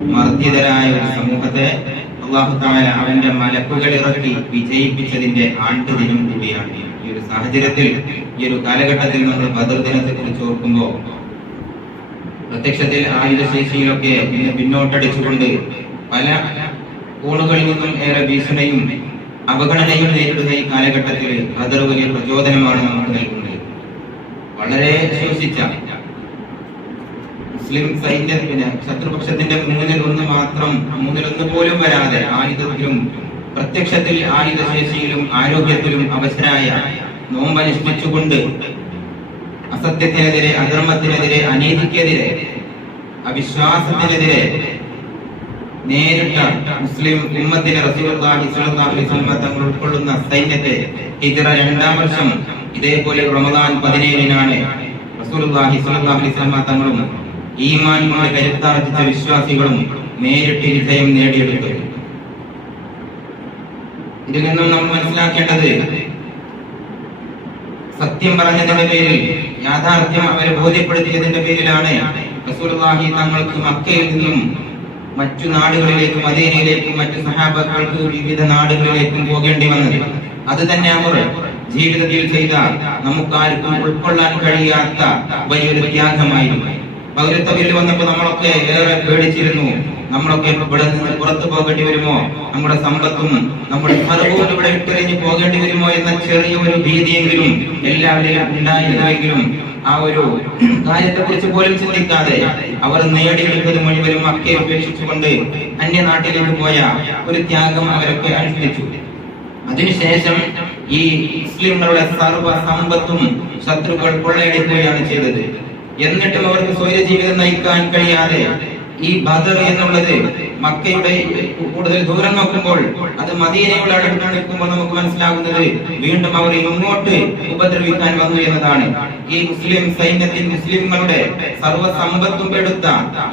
മർദ്ദിതരായ ഒരു സമൂഹത്തെ അള്ളാഹു താല അവന്റെ മലക്കുകൾ ഇറക്കി വിജയിപ്പിച്ചതിന്റെ ആണ്ടുദിനം കൂടിയാണ്. ഈ ഒരു സാഹചര്യത്തിൽ ഈ ഒരു കാലഘട്ടത്തിൽ നമ്മൾ ബദർ ദിനത്തെ കുറിച്ച് ഓർക്കുമ്പോൾ പ്രത്യക്ഷത്തിൽ ആയുധശേഷിയിലൊക്കെ ഇന്ന് പിന്നോട്ടടിച്ചുകൊണ്ട് പല കോണുകളിൽ നിന്നും ഏറെ ഭീഷണിയും അപകടനയും നേരിടുന്ന ഈ കാലഘട്ടത്തിൽ ബദർ വലിയ പ്രചോദനമാണ് നമുക്ക് നൽകുന്നത്. വളരെ ശോഷിച്ച മുസ്ലിം സൈന്യത്തിന് ശത്രുപക്ഷത്തിന്റെ മൂന്നിൽ ഒന്ന് മാത്രം മൂന്നിൽ ഒന്ന് പോലും വരാതെ ആയുധത്തിലും പ്രത്യക്ഷത്തിൽ ആയുധശേഷിയിലും ആരോഗ്യത്തിലും അവശരായ നോമ്പനുഷ്ഠിച്ചുകൊണ്ട് അസത്യത്തിനെതിരെ അധർമ്മത്തിനെതിരെ അനീതിക്കെതിരെ അവിശ്വാസത്തിനെതിരെ നേരിട്ട മുസ്ലിം ഉമ്മത്തിന് റസൂലുള്ളാഹി അലൈഹി വസല്ലം തങ്ങൾ ഉൾക്കൊള്ളുന്ന സൈന്യത്തെ ഹിജ്റ രണ്ടാം വർഷം ഇതേപോലെ റമദാൻ പതിനേഴിനാണ് റസൂലുള്ളാഹി അലൈഹി വസല്ലം തങ്ങളും ഈമാൻ കരുത്താർജിച്ച വിശ്വാസികളും നേരിട്ട് വിജയം നേടിയെടുത്തു. ഇതിൽ നിന്നും നമ്മൾ മനസ്സിലാക്കേണ്ടത് സത്യം പറഞ്ഞതിന്റെ പേരിൽ യാഥാർത്ഥ്യം അവരെ ബോധ്യപ്പെടുത്തിയതിന്റെ പേരിലാണ് തങ്ങൾക്ക് മക്കയിൽ നിന്നും മറ്റു നാടുകളിലേക്കും മദീനയിലേക്കും മറ്റു സഹാബക്കൾക്ക് വിവിധ നാടുകളിലേക്കും പോകേണ്ടി വന്നത്. അത് തന്നെ അവർ ജീവിതത്തിൽ ചെയ്ത നമുക്ക് നമുക്കാർക്കും ഉൾക്കൊള്ളാൻ കഴിയാത്ത വലിയൊരു ത്യാഗമായിരുന്നു. പൗരത്വ ബില്ല് വന്നപ്പോൾ നമ്മളൊക്കെ ഏറെ പേടിച്ചിരുന്നു. നമ്മളൊക്കെ ഇവിടെ നിന്ന് പുറത്തു പോകേണ്ടി വരുമോ? നമ്മുടെ സമ്പത്തും നമ്മുടെ സ്ഥലവും ഇവിടെ ഇട്ടെറിഞ്ഞ് പോകേണ്ടി വരുമോ എന്ന ചെറിയ ഒരു ഭീതിയെങ്കിലും എല്ലാവരിലും ഉണ്ടായിരുന്നുവെങ്കിലും ആ ഒരു കാര്യത്തെ കുറിച്ച് പോലും ചിന്തിക്കാതെ അവർ നേടിയെടുത്തത് മുഴുവനും അക്കെ ഉപേക്ഷിച്ചുകൊണ്ട് അന്യനാട്ടിലേക്ക് പോയ ഒരു ത്യാഗം അവരൊക്കെ അനുഷ്ഠിച്ചു. അതിനുശേഷം ഈ മുസ്ലിങ്ങളുടെ സർവ സമ്പത്തും ശത്രുക്കൾ കൊള്ളയടിക്കുകയാണ് ചെയ്തത്. എന്നിട്ടും അവർക്ക് സ്വൈര ജീവിതം നയിക്കാൻ കഴിയാതെ ഈ ബദർ എന്നുള്ളത് മക്കയുടെ കൂടുതൽ ദൂരം നോക്കുമ്പോൾ അത് മദീനയുടെ അടുത്ത് നിൽക്കുമ്പോൾ നമുക്ക് മനസ്സിലാകുന്നത്. വീണ്ടും അവർ ഇങ്ങോട്ട് ഉപദ്രവിക്കാൻ വന്നു എന്നതാണ്. ഈ മുസ്ലിം സൈന്യത്തിൽ മുസ്ലിംകളുടെ സർവ സമ്പത്തും എടുത്ത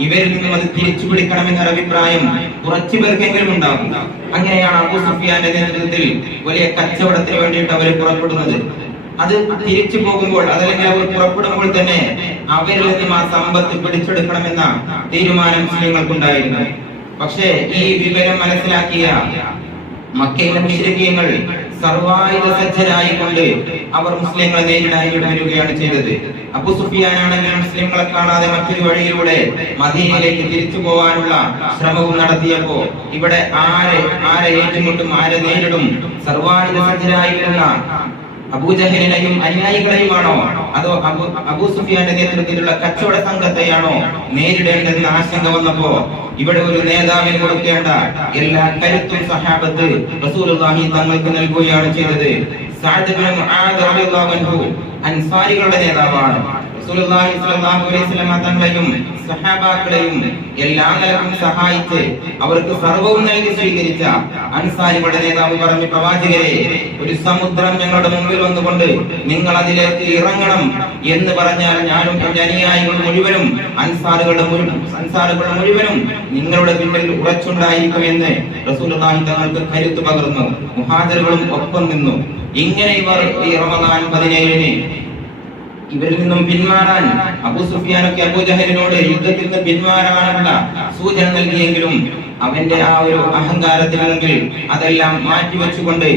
ഇവരിൽ നിന്നും അത് തിരിച്ചു പിടിക്കണമെന്ന അഭിപ്രായം കുറച്ചു പേർക്കെങ്കിലും ഉണ്ടാകും. അങ്ങനെയാണ് അബു സുഫിയാന്റെ നേതൃത്വത്തിൽ വലിയ കച്ചവടത്തിന് വേണ്ടിയിട്ട് അവർ പുറപ്പെടുന്നത്. അത് തിരിച്ചു പോകുമ്പോൾ അതല്ലെങ്കിൽ അവർ പുറപ്പെടുമ്പോൾ തന്നെ അവരിൽ നിന്നും ആ സമ്പത്ത് പിടിച്ചെടുക്കണമെന്ന തീരുമാനം മുസ്ലിങ്ങൾക്കുണ്ടായിരുന്നു. പക്ഷേ ഈ വിവരം മനസ്സിലാക്കിയ മക്കയിലെ മുസ്ലിങ്ങൾ സർവായുധ സജ്ജരായിക്കൊണ്ട് അവർ മുസ്ലിങ്ങളെ നേരിടായി വരികയാണ് ചെയ്തത്. അബു സുഫിയാനാണെങ്കിൽ മുസ്ലിങ്ങളെ കാണാതെ മറ്റൊരു വഴിയിലൂടെ മദീനയിലേക്ക് തിരിച്ചു പോകാനുള്ള ശ്രമവും നടത്തിയപ്പോ ഇവിടെ ആരെ ആരെ ഏറ്റുമുട്ടും ആരെ നേരിടും സർവായുധ സജ്ജരായിരുന്ന അബൂജഹലിനെയും അനുയായികളെയുമാണോ? അതോ അബു അബൂ സുഫിയാന്റെ നേതൃത്വത്തിലുള്ള കച്ചവട സംഘത്തെയാണോ നേരിടേണ്ടതെന്ന് ആശങ്ക വന്നപ്പോ ഇവിടെ ഒരു നേതാവിന് കൊടുക്കേണ്ട എല്ലാ കരുത്തും സഹാബത്ത് റസൂലുള്ളാഹി തങ്ങൾക്ക് നൽകുകയാണ് ചെയ്തത്. സഅദ് ബിൻ മുആദ് റളിയല്ലാഹു അൻഹു അൻസാരികളുടെ നേതാവാണ്. തങ്ങളെയും സഹാബാക്കളെയും എല്ലാ നിലക്കും സഹായിച്ച് അവർക്ക് സർവവും നൽകി സ്വീകരിച്ച അൻസാരികളുടെ നേതാവ് പറഞ്ഞു പ്രവാചകരെ ഒരു സമുദ്രം ഞങ്ങളുടെ മുമ്പിൽ വന്നുകൊണ്ട് നിങ്ങൾ അതിലേക്ക് ഇറങ്ങണം എന്ന് പറഞ്ഞാൽ ഞാനും എന്റെ അനുയായികൾ മുഴുവനും അൻസാറുകളുടെ അൻസാറുകളുടെ മുഴുവനും നിങ്ങളുടെ പിന്നിൽ ഉറച്ചുണ്ടായിരിക്കും എന്ന് റസൂലുള്ളാഹി തങ്ങൾക്ക് കരുത്ത് പകർന്നു. മുഹാജറുകളും ഒപ്പം നിന്നു. ഇങ്ങനെ ഇവർ ഈ റമദാൻ പതിനേഴിന് ഇവരിൽ നിന്നും പിന്മാറാൻ അബൂ സുഫിയാനൊക്കെ അബൂ ജഹലിനോട് യുദ്ധത്തിൽ നിന്ന് പിന്മാറാനുള്ള സൂചന നൽകിയെങ്കിലും അവന്റെ ആ ഒരു അഹങ്കാരത്തിന് അതെല്ലാം മാറ്റിവെച്ചുകൊണ്ട്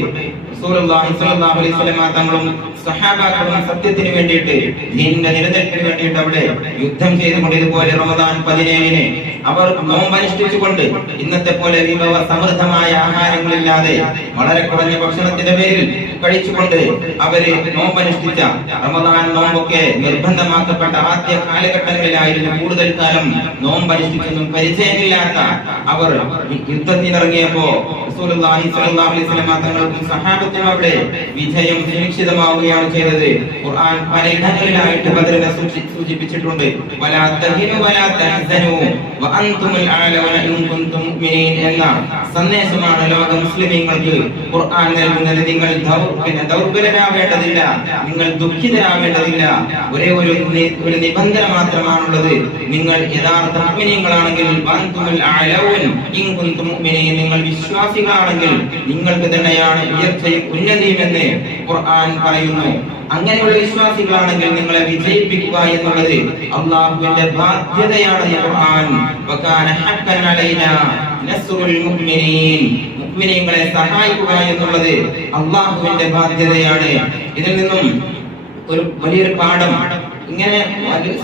തങ്ങളും സഹാബാക്കളും സത്യത്തിന് വേണ്ടിയിട്ട് ദീനിന്റെ നിലനിൽപ്പിന് വേണ്ടിയിട്ട് അവിടെ യുദ്ധം ചെയ്തുകൊണ്ട് ഇതുപോലെ റമദാൻ പതിനേഴിന് അവർ നോമ്പനുഷ്ഠിച്ചുകൊണ്ട് ഇന്നത്തെ പോലെ വിഭവ സമൃദ്ധമായ ആഹാരങ്ങളില്ലാതെ വളരെ കുറഞ്ഞ ഭക്ഷണത്തിന്റെ പേരിൽ കഴിച്ചുകൊണ്ട് അവർ നോമ്പനുഷ്ഠിച്ച റമദാൻ നോമ്പൊക്കെ നിർബന്ധമാക്കപ്പെട്ട ആദ്യ കാലഘട്ടങ്ങളിലായിരുന്നു കൂടുതൽ കാലം നോമ്പനുഷ്ഠിച്ചൊന്നും പരിചയമില്ലാത്ത അവർ യുദ്ധത്തിനിറങ്ങിയപ്പോ റസൂലുള്ളാഹി സ്വല്ലല്ലാഹു സഹാബത്തിനും അവിടെ വിജയം സുരക്ഷിതമാവുകയാണ് ചെയ്തത്. ഖുർആൻ പലയിടങ്ങളിലായിട്ട് ബദറിനെ സൂചിപ്പിച്ചിട്ടുണ്ട്. എന്ന സന്ദേശമാണ് ലോക മുസ്ലിമീങ്ങൾക്ക് ഖുർആൻ നൽകുന്നത്. നിങ്ങൾ ദൗർബലരാകേണ്ടതില്ല. നിങ്ങൾ ദുഃഖിതരാവേണ്ടതില്ല ഒരേ ഒരു ഒരു നിബന്ധന മാത്രമാണുള്ളത്. നിങ്ങൾ യഥാർത്ഥ മുഅ്മിനീങ്ങളാണെങ്കിൽ നിങ്ങൾ വിശ്വാസികളാണെങ്കിൽ നിങ്ങൾക്ക് തന്നെയാണ് ഉയർച്ചയും എന്ന് ഖുർആൻ പറയുന്നു. അങ്ങനെയുള്ള വിശ്വാസികളാണെങ്കിൽ നിങ്ങളെ വിജയിപ്പിക്കുക എന്നുള്ളത് അള്ളാഹുവിന്റെ ബാധ്യതയാണ് ഖുർആൻ. വകാന ഹഖൻ അലൈനാ മുഅ്മിനീൻ. മുഅ്മിനീങ്ങളെ സഹായിക്കുക എന്നുള്ളത് അള്ളാഹുവിന്റെ ബാധ്യതയാണ്. ഇതിൽ നിന്നും ഒരു വലിയൊരു പാഠം ഇങ്ങനെ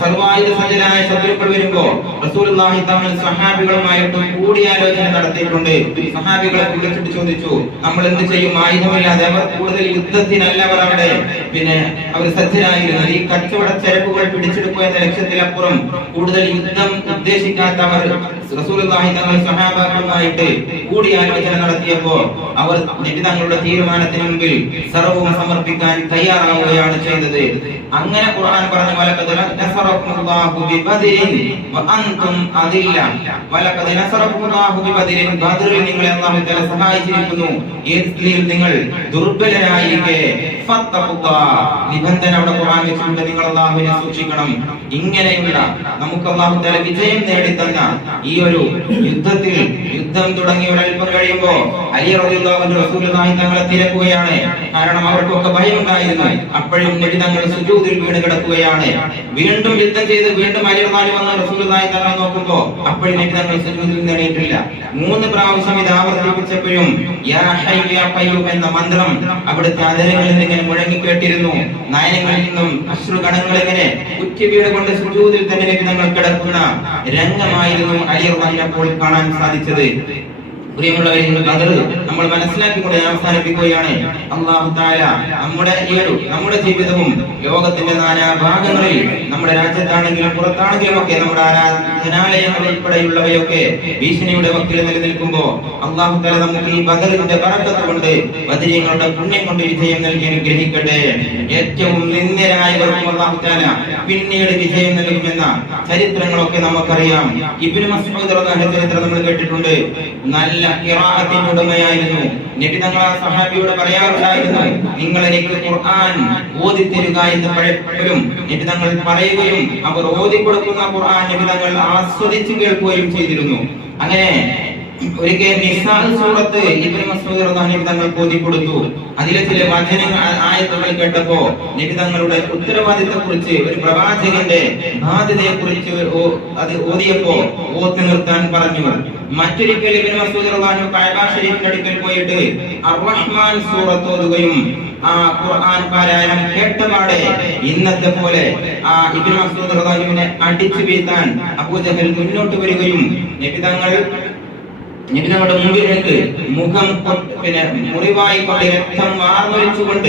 സർവായുധ സജ്ജനായ ശത്രുക്കൾ വരുമ്പോ റസൂലുള്ളാഹി തങ്ങൾ സഹാബികളുമായിട്ടും കൂടിയാലോചന നടത്തിയിട്ടുണ്ട്. സഹാബികളെ വിളിച്ചിട്ട് ചോദിച്ചു നമ്മൾ എന്ത് ചെയ്യും? ആയുധമില്ലാതെ അവർ കൂടുതൽ യുദ്ധത്തിനല്ല അവർ അവിടെ. പിന്നെ അവർ സജ്ജരായിരുന്നത് ഈ കച്ചവട ചരക്കുകൾ പിടിച്ചെടുക്കുക എന്ന ലക്ഷ്യത്തിലപ്പുറം കൂടുതൽ യുദ്ധം ഉദ്ദേശിക്കാത്ത അവർ സഹാബാക്കളുമായിട്ട് കൂടിയാലോചന നടത്തിയപ്പോ അവർ തങ്ങളുടെ തീരുമാനത്തിന് മുമ്പിൽ സർവവും സമർപ്പിക്കാൻ തയ്യാറാവുകയാണ് ചെയ്തത്. അങ്ങനെ ഖുർആൻ പറഞ്ഞ നിങ്ങളെ സഹായിച്ചിരിക്കുന്നു. നിങ്ങൾ ദുർബലരായിരിക്കെ? നിബന്ധന അവിടെ നിങ്ങൾ അല്ലാഹുവിനെ സൂക്ഷിക്കണം. ഇങ്ങനെയുള്ള നമുക്ക് തആല വിജയം നേടിത്തന്ന ഈ ഒരു യുദ്ധത്തിൽ യുദ്ധം തുടങ്ങി ഒരൽപ്പം കഴിയുമ്പോ അലി റസൂലുള്ളാഹി തങ്ങളെ തിരക്കുകയാണ്. കാരണം അവർക്കൊക്കെ ഭയം ഉണ്ടായിരുന്നു അപ്പോഴും നബി തങ്ങൾ സുജൂദിൽ വീണ് കിടക്കുകയാണ്. വീണ്ടും യുദ്ധം ചെയ്ത് വീണ്ടും അലി റളിയല്ലാഹു വന്ന റസൂലുള്ളാഹി തങ്ങളെ നോക്കുമ്പോ അപ്പോഴും നബി തങ്ങൾ സുജൂദിൽ നേടിയിട്ടില്ല മൂന്ന് പ്രാവശ്യം ഇത് ആവർത്തിപ്പിച്ചപ്പോഴും യാ യാ എന്ന മന്ത്രം അവിടുത്തെ അതിരങ്ങളിൽ ഇങ്ങനെ മുഴങ്ങി കേട്ടിരുന്നു. നയനങ്ങളിൽ നിന്നും അശ്രുകണങ്ങൾ ഇങ്ങനെ ഉച്ചവീട് കൊണ്ട് സുജൂദിൽ തന്നെ നബി തങ്ങൾ കിടക്കുന്ന രംഗമായിരുന്നു അലി റളിയല്ലാഹു അപ്പോൾ കാണാൻ സാധിച്ചത്. പ്രിയമുള്ളവരെ ബദർ നമ്മൾ മനസ്സിലാക്കിക്കൊണ്ട് അവസാനിപ്പിക്കുകയാണ്. അള്ളാഹു താല നമ്മുടെ ഈ ഒരു നമ്മുടെ ജീവിതവും ലോകത്തിന്റെ നാനാ ഭാഗങ്ങളിൽ നമ്മുടെ രാജ്യത്താണെങ്കിലും പുറത്താണെങ്കിലും ഒക്കെ നമ്മുടെ ആരാധനാലയങ്ങൾ ഉൾപ്പെടെയുള്ളവയൊക്കെ ഭീഷണിയുടെ വക്കിൽ നിലനിൽക്കുമ്പോ അള്ളാഹു താല നമുക്ക് ഈ ബദലിന്റെ പറക്കത്ത് കൊണ്ട് ബദരീങ്ങളുടെ പുണ്യം കൊണ്ട് വിജയം നൽകി അനുഗ്രഹിക്കട്ടെ. ഏറ്റവും നിന്ദരായവർക്കും അള്ളാഹു താല പിന്നീട് വിജയം നൽകുമെന്ന ചരിത്രങ്ങളൊക്കെ നമുക്കറിയാം. ഇബ്നു മസ്മൂദ് ചരിത്രം നമ്മൾ കേട്ടിട്ടുണ്ട്. നല്ല ഖിറാഅത്തിന്റെ ഉടമയായിരുന്നു. നബി തങ്ങൾ സഹാബിയോട് പറയാറുണ്ടായിരുന്നു നിങ്ങൾ എനിക്ക് ഖുർആൻ ഓതി തരുക എന്ന് പലപ്പോഴും നബി തങ്ങൾ പറയുകയും അവർ ഓതി കൊടുക്കുന്ന ഖുർആൻ നബി തങ്ങൾ ആസ്വദിച്ചു കേൾക്കുകയും ചെയ്തിരുന്നു. അങ്ങനെ ഒരിക്കൽ നിസാ സൂറത്ത് ഇബ്നു മസ്ഊദ് റളിയല്ലാഹു തങ്ങൾ ഓതി കൊടുത്തു അതിലെ ചില വചനങ്ങൾ ആയത്തുകൾ കേട്ടപ്പോ നബി തങ്ങളുടെ ഉത്തരവാദിത്തത്തെ കുറിച്ച് ഒരു പ്രവാചകന്റെ ബാധ്യതയെ കുറിച്ച് അത് ഓതിയപ്പോ ഓത്ത് നിർത്താൻ പറഞ്ഞു. മറ്റൊരിക്കൽ ഇബ്നു മസ്ഊദ് റളിയല്ലാഹു കഅബ ഷരീഫിന്റെ അടുക്കൽ പോയിട്ട് അർ-റഹ്മാൻ സൂറത്ത് ഓതുകയും ആ ഖുർആൻ പാരായണം കേട്ടപാടെ ഇന്നത്തെ പോലെ ആ ഇബ്നു മസ്ഊദ് റളിയല്ലാഹു അൻഹുവിനെ അടിച്ചു വീഴ്ത്താൻ അബൂജഹൽ മുന്നോട്ട് വരികയും നബി തങ്ങൾ നബി നമ്മുടെ മുമ്പിലേക്ക് മുഖം പിന്നെ മുറിവായി കൊണ്ട് രക്തം വാർന്നൊലിച്ചുകൊണ്ട്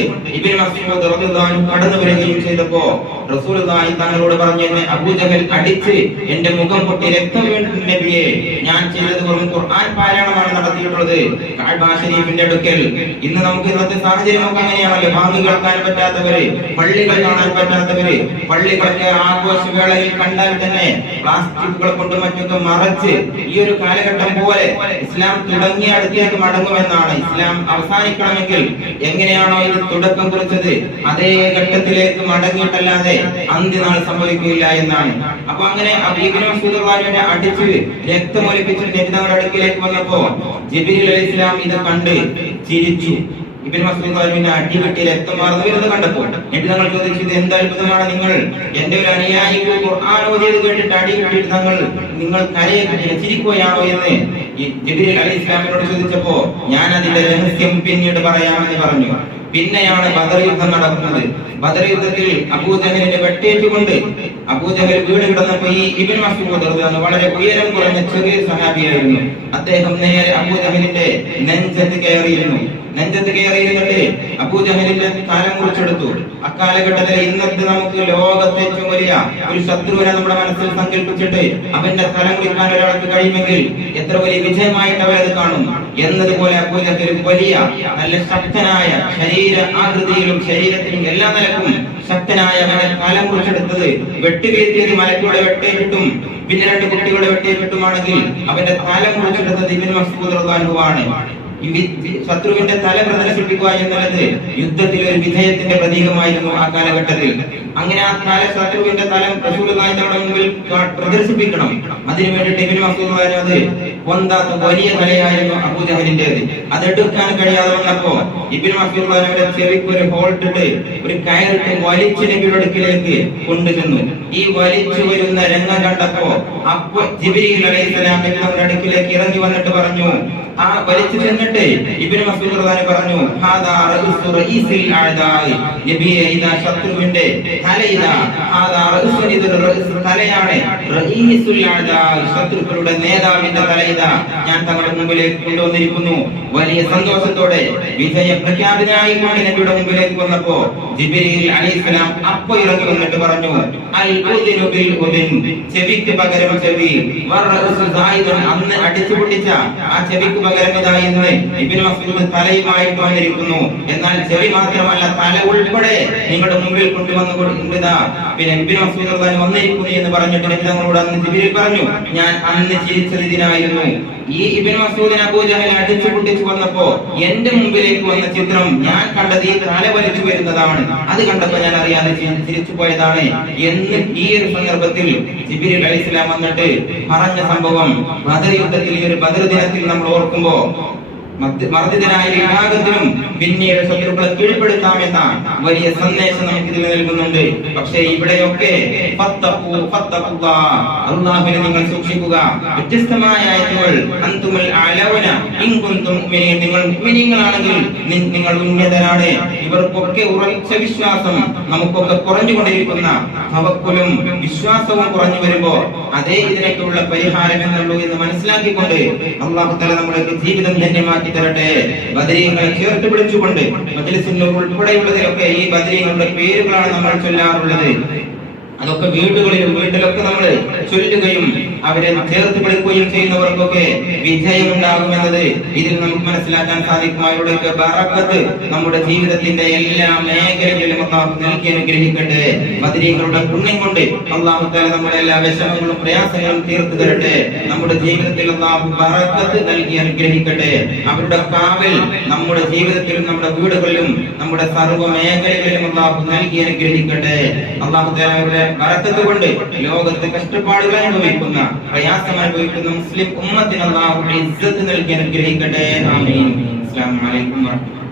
റളിയല്ലാഹു അൻഹു കടന്നു വരികയും ചെയ്തപ്പോ റസൂലുള്ളാഹി തങ്ങളോട് പറഞ്ഞു എന്നെ അബൂജഹൽ അടിച്ച് എന്റെ മുഖം പൊട്ടി രക്തം വീണു നബിയെ. ഞാൻ ചെയ്തത് വെറും ഖുർആൻ പാരായണമാണ് നടത്തിയിട്ടുള്ളത്. കഅബ ശരീഫിന്റെ അടുക്കൽ. ഇന്ന് നമുക്ക് ഇന്നത്തെ സാഹചര്യം ഒക്കെ അങ്ങനെയാണല്ലോ ബാങ്ക് കേൾക്കാൻ പറ്റാത്തവര് പള്ളികൾ കാണാൻ പറ്റാത്തവര് പള്ളികളൊക്കെ ആഘോഷവേളയിൽ കണ്ടാൽ തന്നെ പ്ലാസ്റ്റിക്കുകൾ കൊണ്ട് മറ്റൊക്കെ മറച്ച് ഈ ഒരു കാലഘട്ടം പോലെ ഇസ്ലാം തുടങ്ങിയ അടുത്തേക്ക് മടങ്ങുമെന്നാണ്. ഇസ്ലാം അവസാനിക്കണമെങ്കിൽ എങ്ങനെയാണോ ഇത് തുടക്കം കുറിച്ചത്? അതേ ഘട്ടത്തിലേക്ക് മടങ്ങിയിട്ടല്ലാതെ അന്ത്യനാൾ സംഭവിക്കില്ല എന്നാണ്. അപ്പൊ അങ്ങനെ അബീബിനെ അടിച്ച് രക്തമൊലിപ്പിച്ച് നബിതങ്ങളുടെ അടുക്കിലേക്ക് വന്നപ്പോ ജിബിരിൽ അലൈഹി ഇസ്ലാം ഇത് കണ്ട് ചിരിച്ചു. ഇബിൻ മസൂദ് അടി കിട്ടി രക്തം മാറുന്നു വരുന്നത് കണ്ടപ്പോ എന്നിട്ട് ഞങ്ങൾ ചോദിച്ചു ഇത് എന്ത് നിങ്ങൾ? എന്റെ ഒരു അനുയായികൾ ഖുർആൻ ഓതിയത് കേട്ടിട്ട് അടി കിട്ടിയിട്ട് തങ്ങൾ നിങ്ങൾ കരയെ ചിരിക്കുകയാണോ എന്ന് ഈ ജിബ്രീൽ അലൈഹി ഇസ്ലാമിനോട് ചോദിച്ചപ്പോ ഞാൻ അതിന്റെ രഹസ്യം പിന്നീട് പറയാമെന്ന് പറഞ്ഞു. പിന്നെയാണ് ബദർ യുദ്ധം നടക്കുന്നത്. ബദർ യുദ്ധത്തിൽ അബൂജഹലിന്റെ വെട്ടേറ്റുകൊണ്ട് അബൂജഹൽ വീട് കിടന്നപ്പോ ഈ ഇബിൻ മസൂദ് വളരെ ഉയരം കുറഞ്ഞ ചെറിയ സഹാബിയായിരുന്നു. അദ്ദേഹം നേരെ അബൂജഹലിന്റെ നെഞ്ചത്ത് കയറിയിരുന്നു. നെഞ്ചത്ത് കയറിയിരുന്നിട്ട് അബൂജഹലിന്റെ കാലം കുറിച്ചെടുത്തു. അക്കാലഘട്ടത്തിൽ ഇന്നത്തെ നമുക്ക് ലോകത്തെ ഏറ്റവും വലിയ ഒരു ശത്രുവിനെ നമ്മുടെ മനസ്സിൽ സങ്കല്പിച്ചിട്ട് അവന്റെ തലം കുറിക്കാൻ ഒരാൾക്ക് കഴിയുമെങ്കിൽ എത്ര വലിയ വിജയമായിട്ട് അവരത് കാണും. എന്നതുപോലെ അബൂജഹൽ വലിയ നല്ല ശക്തനായ ശരീര ആകൃതിയിലും ശരീരത്തിലും എല്ലാ നിലക്കും ശക്തനായ അവനെ കാലം കുറിച്ചെടുത്തത് വെട്ടുവീഴ്ത്തിയത് മലക്കൂടെ വെട്ടേറ്റിട്ടും പിന്നെ രണ്ട് കുട്ടികളെ വെട്ടേറ്റിട്ടുമാണെങ്കിൽ അവന്റെ കാലം കുറിച്ചെടുത്തത് ഇബിൻ റളിയല്ലാഹു ആണ്. ശത്രുവിന്റെ തല പ്രദർശിപ്പിക്കുക എന്നുള്ളത് യുദ്ധത്തിൽ ഒരു വിധേയത്തിന്റെ പ്രതീകമായിരുന്നു ആ കാലഘട്ടത്തിൽ. അങ്ങനെ ആ കാല ശത്രുവിന്റെ തലം നമ്മുടെ മുമ്പിൽ പ്രദർശിപ്പിക്കണം. അതിനു വേണ്ടിയിട്ട് മസൂദ് അത്. പൊന്താത്ത വലിയ തലയായിരുന്നു അബൂജഹലിന്റേത്. അതെടുക്കാൻ കഴിയാതെ വന്നപ്പോ ഇബിൻ ചെവിക്ക് ഒരു ഹോൾട്ടിട്ട് ഒരു കയറിട്ട് വലിച്ച് നബിയുടെ അടുക്കിലേക്ക് കൊണ്ടുചെന്നു. ഈ വലിച്ചു വരുന്ന രംഗം കണ്ടപ്പോ അപ്പൊ ജിബിരിൽ അലൈഹിസ്സലാം നമ്മുടെ അടുക്കിലേക്ക് ഇറങ്ങി വന്നിട്ട് പറഞ്ഞു ആ വലിച്ചു ചെന്നിട്ട് ഇബിന് മസൂദ് പറഞ്ഞു നബിയെ ഇതാ ശത്രുവിന്റെ തല ഹാദാ റഈസു ഇത് തലയാണ്. ശത്രുക്കളുടെ നേതാവിന്റെ തല ഇതാ ഞാൻ തങ്ങളുടെ മുമ്പിലേക്ക് കൊണ്ടുവന്നിരിക്കുന്നു. വലിയ സന്തോഷത്തോടെ വിജയ പ്രഖ്യാപനായി നബിയുടെ മുമ്പിലേക്ക് വന്നപ്പോ ജിബ്രീൽ അലൈഹിസ്സലാം അപ്പൊ ഇറങ്ങി വന്നിട്ട് പറഞ്ഞു അൽ ഉദിനു ഉദിൻ. ചെവിക്ക് പകരം ചെവി. വറഉസു സായിദൻ അന്ന് അടിച്ചു പൊട്ടിച്ച ആ ചെവിക്ക് പകരം ഇതാ ഇന്ന് ഇബ്നു മസ്ഊദ് തലയുമായിട്ട് വന്നിരിക്കുന്നു. എന്നാൽ ചെവി മാത്രമല്ല തല ഉൾപ്പെടെ നിങ്ങളുടെ മുമ്പിൽ കൊണ്ടുവന്നു കൊടുക്കുന്നതാ പിന്നെ ഇബ്നു വന്നിരിക്കുന്നു എന്ന് പറഞ്ഞിട്ട് നബി തങ്ങളോട് പറഞ്ഞു ഞാൻ അന്ന് ചിരിച്ചത് ഈ ഇബിൻ മസൂദിൻ അബൂജഹൽ അടിച്ചു പൊട്ടിച്ചു വന്നപ്പോ എന്റെ മുമ്പിലേക്ക് വന്ന ചിത്രം ഞാൻ കണ്ടത് ഈ തല വലിച്ചു വരുന്നതാണ്. അത് കണ്ടപ്പോ ഞാൻ അറിയാതെ തിരിച്ചു പോയതാണ് എന്ന് ഈ ഒരു സന്ദർഭത്തിൽ ജിബിരി അലൈഹിസ്സലാം വന്നിട്ട് പറഞ്ഞ സംഭവം ബദർ യുദ്ധത്തിൽ ഈ ഒരു ബദർ ദിനത്തിൽ നമ്മൾ ഓർക്കുമ്പോ ഈ വിഭാഗത്തിനും പിന്നീട് ശത്രുക്കളെ കീഴ്പ്പെടുത്താമെന്ന വലിയ സന്ദേശം നമുക്ക് ഇതിൽ നൽകുന്നുണ്ട്. പക്ഷേ ഇവിടെയൊക്കെ. അള്ളാഹുവിനെ നിങ്ങൾ സൂക്ഷിക്കുക. വ്യത്യസ്തമായ ആയത്തുകൾ അന്തുമൽ അലൗന ഇൻ കുന്തും നിങ്ങൾ മുഅ്മിനീങ്ങളാണെങ്കിൽ നിങ്ങൾ ഉന്നതരാണ്. ഇവർക്കൊക്കെ ഉറച്ച വിശ്വാസം നമുക്കൊക്കെ കുറഞ്ഞുകൊണ്ടിരിക്കുന്ന തവക്കുലും വിശ്വാസവും കുറഞ്ഞു വരുമ്പോ അതേ ഇതിനൊക്കെയുള്ള പരിഹാരം എന്നുള്ളൂ എന്ന് മനസ്സിലാക്കിക്കൊണ്ട് അള്ളാഹു തല നമ്മുടെ ജീവിതം ധന്യമാക്കി. തരട്ടെ ബദരീങ്ങളെ ചേർത്ത് പിടിച്ചുകൊണ്ട് മജ്ലിസിന്റെ ഉൾപ്പെടെയുള്ളതിലൊക്കെ ഈ ബദരീങ്ങളുടെ പേരുകളാണ് നമ്മൾ ചൊല്ലാറുള്ളത്. അതൊക്കെ വീടുകളിലും വീട്ടിലൊക്കെ നമ്മൾ ചൊല്ലുകയും അവരെ ചേർത്ത് പിടിക്കുകയും ചെയ്യുന്നവർക്കൊക്കെ വിജയം ഉണ്ടാകുമെന്നത് ഇതിൽ നമുക്ക് മനസ്സിലാക്കാൻ സാധിക്കും. അവരുടെയൊക്കെ ബറക്കത്ത് നമ്മുടെ ജീവിതത്തിന്റെ എല്ലാ മേഖലകളിലും അള്ളാഹു നൽകി അനുഗ്രഹിക്കട്ടെ. ബദരീങ്ങളുടെ പുണ്യം കൊണ്ട് അള്ളാഹു താല നമ്മുടെ എല്ലാ വിഷമങ്ങളും പ്രയാസങ്ങളും തീർത്തു തരട്ടെ. നമ്മുടെ ജീവിതത്തിൽ അള്ളാഹു ബറക്കത്ത് നൽകി അനുഗ്രഹിക്കട്ടെ. അവരുടെ കാവൽ നമ്മുടെ ജീവിതത്തിലും നമ്മുടെ വീടുകളിലും നമ്മുടെ സർവ മേഖലകളിലും അള്ളാഹു നൽകി അനുഗ്രഹിക്കട്ടെ. അള്ളാഹു താല അവരുടെ ബറക്കത്ത് കൊണ്ട് ലോകത്ത് കഷ്ടപ്പാടുകൾ അനുഭവിക്കുന്ന പ്രയാസം അനുഭവിക്കുന്ന മുസ്ലിം ഉമ്മത്തിന് അള്ളാഹു ഇസ്സത്ത് നൽകി അനുഗ്രഹിക്കട്ടെ. ആമീൻ. അസ്സലാമു അലൈക്കും വറഹ്മത്തുള്ളാഹി